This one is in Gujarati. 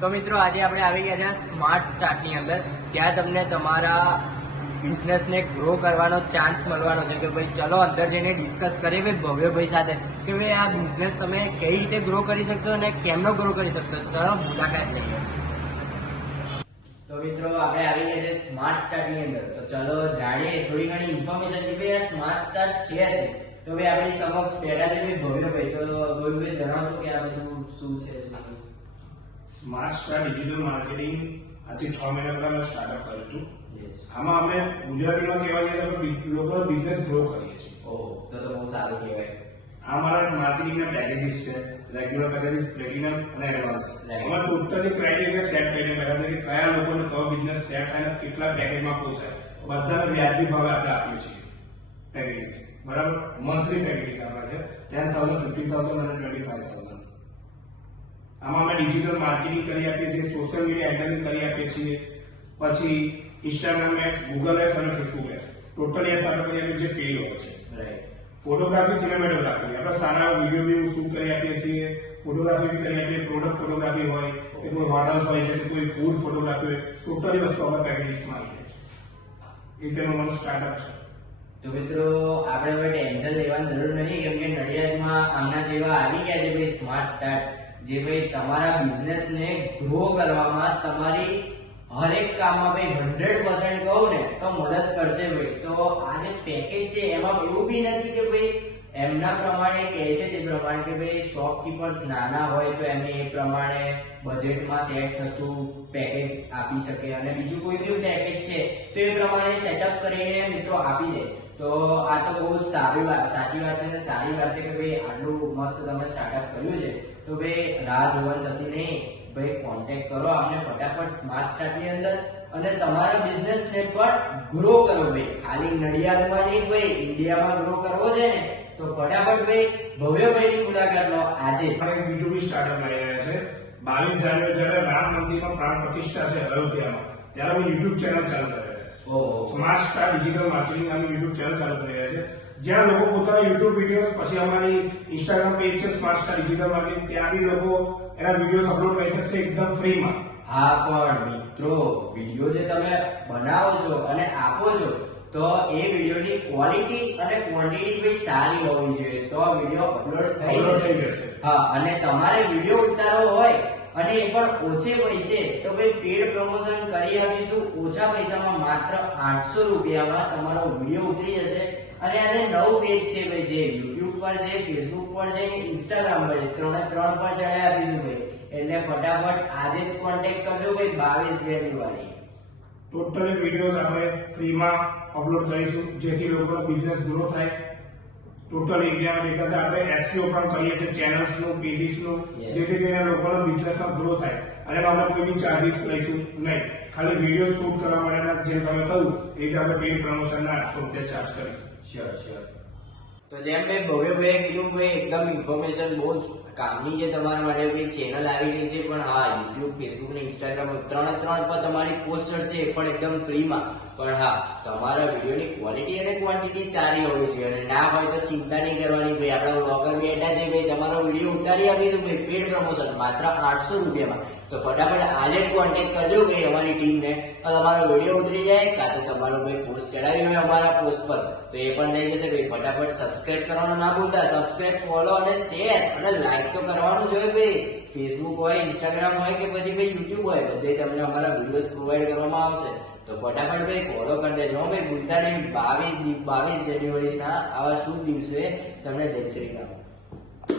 તો મિત્રો આજે આપણે આવી ગયા છે સ્માર્ટ સ્ટાર્ટની અંદર. ત્યાં તમને તમારા બિઝનેસને ગ્રો કરવાનો ચાન્સ મળવાનો છે કે ભાઈ ચલો અંદર જઈને ડિસ્કસ કરીએ ભાઈ ભવ્યભાઈ સાથે કે ભાઈ આ બિઝનેસ તમે કઈ રીતે ગ્રો કરી શકશો અને કેમનો ગ્રો કરી શકશો. ચલો મુલાકાત લઈએ. તો મિત્રો આપણે આવી ગયા છે સ્માર્ટ સ્ટાર્ટની અંદર. તો ચલો જાણીએ થોડી ઘણી ઇન્ફોર્મેશન કે ભાઈ આ સ્માર્ટ સ્ટાર્ટ છે. તો ભાઈ આપણી સમક્ષ બેઠા છે ભવ્યભાઈ. તો ભવ્યભાઈ જણાવશો કે આ બધું શું છે? સ્માર્ટ સ્ટાર ડિજિટલ માર્કેટિંગ આજથી 6 મહિના પહેલા મેં સ્ટાર્ટઅપ કર્યું હતું. આમાં અમે ગુજરાતીમાં કહેવા જઈએ તો લોકોનો બિઝનેસ ગ્રો કરીએ છીએ. ઓહ, તો બહુ સારું કહેવાય. આ મારા માર્કેટિંગના પેકેજીસ છે. રેગ્યુલર પેકેજીસ, પ્લેટિનમ અને એડવાન્સ. અમે ટોટલી ક્રાઇટેરિયા સેટ કરીને બેઠા છે કે કયા લોકોને કયો બિઝનેસ સેટ થાય ને કેટલા પેકેજમાં પોસાય. બધાને વ્યાજબી ભાવે આપણે આપીએ છીએ પેકેજીસ. બરાબર, મંથલી પેકેજીસ આપણા છે 10,000, 15,000 અને 25,000. આમાં અમે ડિજિટલ માર્કેટિંગ કરી આપીએ છીએ, સોશિયલ મીડિયા હેન્ડલિંગ કરી આપીએ છીએ, પછી ઇન્સ્ટાગ્રામ એડ્સ, ગૂગલ એડ્સ અને ફેસબુક એડ્સ ટોટલી એડ્સ આપણે કરી આપીએ જે પેઇડ હોય છે. ફોટોગ્રાફી, સિનેમેટોગ્રાફી આપણે સારા વિડીયો બી શૂટ કરી આપીએ છીએ. ફોટોગ્રાફી બી કરી આપીએ, પ્રોડક્ટ ફોટોગ્રાફી હોય કે કોઈ હોટલ્સ હોય છે કે કોઈ ફૂડ ફોટોગ્રાફી હોય, ટોટલી વસ્તુ આપણે પેકેજીસમાં આપીએ છીએ. એ તેનું મારું સ્ટાર્ટઅપ છે. તો મિત્રો આપણે હવે ટેન્શન લેવાની જરૂર નથી કેમ કે નડિયાદમાં આમના જેવા આવી ગયા છે ભાઈ સ્માર્ટ સ્ટાર્ટ, જે ભાઈ તમારા બિઝનેસને ગ્રો કરવામાં તમારી હરેક કામમાં ભાઈ 100% કહું ને તો મદદ કરશે ભાઈ. તો આ જે પેકેજ છે એમાં એવું બી નથી કે ભાઈ એમના પ્રમાણે કહે છે તે પ્રમાણે કે ભાઈ શોપકીપર્સ નાના હોય તો એમને એ પ્રમાણે બજેટમાં સેટ થતું પેકેજ આપી શકે અને બીજું કોઈ બી પેકેજ છે તો એ પ્રમાણે સેટઅપ કરીને મિત્રો આપી દે. તો આ તો બહુ જ સાચી વાત છે અને સારી વાત છે કે ભાઈ આટલું મસ્ત તમે સ્ટાર્ટઅપ કર્યું છે. તો ભાઈ રાહ જોવાની થતી નહીં ભાઈ, કોન્ટેક્ટ કરો આપણે ફટાફટ સ્માર્ટ સ્ટાર્ટની અંદર અને તમારા બિઝનેસને પણ ગ્રો કરો ભાઈ. ખાલી નડિયાદમાં નહીં ભાઈ, ઇન્ડિયામાં ગ્રો કરવો છે ને તો ફટાફટ ભાઈ ભવ્યભાઈની મુલાકાત લો આજે. એક બીજું બી સ્ટાર્ટઅપ લઈ રહ્યા છે. 22 જાન્યુઆરી જ્યારે રામ મંદિરમાં પ્રાણ પ્રતિષ્ઠા છે અયોધ્યામાં, ત્યારે અમે યુટ્યુબ ચેનલ ચાલુ કરી રહ્યા છે. સ્માર્ટ સ્ટાર ડિજિટલ માર્કેટિંગ નામની યુટ્યુબ ચેનલ ચાલુ કરી રહ્યા છે, જ્યાં લોકો પોતાના યુટ્યુબ વિડીયો, પછી અમારી ઇન્સ્ટાગ્રામ પેજ છે સ્માર્ટ સ્ટાર ડિજિટલ માર્કેટિંગ, ત્યાં બી લોકો એના વિડીયો અપલોડ કરી શકશે એકદમ ફ્રીમાં. હા, પણ મિત્રો વિડીયો જે તમે બનાવો છો અને આપો છો તો એ વિડીયોની ક્વોલિટી અને ક્વોન્ટિટી ભાઈ સારી હોવી જોઈએ તો વિડીયો અપલોડ થઈ જશે. હા, અને તમારે વિડીયો ઉતારવો હોય અને એ પણ ઓછે પૈસે તો ભાઈ પેડ પ્રમોશન કરી આપીશું ઓછા પૈસામાં. માત્ર 800 રૂપિયામાં તમારો વિડીયો ઉતરી જશે. અને આજે નવું પેજ છે ભાઈ જે યુટ્યુબ પર છે, ફેસબુક પર છે, ઇન્સ્ટાગ્રામ પર છે, ત્રણ પર ચડાવી આપીશું ભાઈ. એટલે ફટાફટ આજે જ કોન્ટેક્ટ કરજો ભાઈ 22 જાન્યુઆરી. ટોટલી વિડીયોઝ આપણે ફ્રીમાં અપલોડ કરીશું જેથી લોકોનો બિઝનેસ ગ્રો થાય. ટોટલ ઇન્ડિયામાં દેખાતા આપણે એસઈઓ પણ કરીએ છીએ ચેનલ્સનું, પેજીસનું, જેથી કરીને લોકોનો બિઝનેસમાં ગ્રો થાય. અને આપણે કોઈ બી ચાર્જીસ લઈશું નહીં, ખાલી વિડીયો શૂટ કરવા માટેના જેમ તમે કહ્યું એ રીતે આપણે પેઇડ પ્રમોશનના 800 રૂપિયા ચાર્જ કરીશું. શ્યોર. તો જેમ ભાઈ ભવ્યભાઈએ કીધું ભાઈ એકદમ ઇન્ફોર્મેશન બહુ જ કામની છે તમારા માટે ભાઈ. ચેનલ આવી ગઈ છે પણ હા યુટ્યુબ, ફેસબુક ને ઇન્સ્ટાગ્રામ ત્રણ પર તમારી પોસ્ટ છે એ પણ એકદમ ફ્રીમાં. પણ હા તમારા વિડીયોની ક્વોલિટી અને ક્વોન્ટિટી સારી હોવી જોઈએ અને ના હોય તો ચિંતા નહીં કરવાની ભાઈ. આપણા બ્લોગર બેઠા છે ભાઈ, તમારો વિડીયો ઉતારી આપીશું ભાઈ પેડ પ્રમોશન માત્ર 800 રૂપિયામાં. તો ફટાફટ આજે જ કોન્ટેક્ટ કરજો ભાઈ અમારી ટીમને. તમારો વિડીયો ઉતરી જાય કાં તો તમારો ભાઈ પોસ્ટ ચડાવી હોય અમારા પોસ્ટ પર તો એ પણ થઈ જશે ભાઈ. ફટાફટ સબસ્ક્રાઇબ કરવાનું ના ભૂલતા. સબસ્ક્રાઇબ, ફોલો અને શેર અને લાઈક તો કરવાનું જોઈએ ભાઈ. ફેસબુક હોય, ઇન્સ્ટાગ્રામ હોય કે પછી ભાઈ યુટ્યુબ હોય, બધે તમને અમારા વિડીયોઝ પ્રોવાઈડ કરવામાં આવશે. તો ફટાફટ ભાઈ ફોલો કરી દેજો ભાઈ. ભૂલતા નહીં 22 જાન્યુઆરીના આવા શુભ દિવસે તમને જય શ્રી રામ.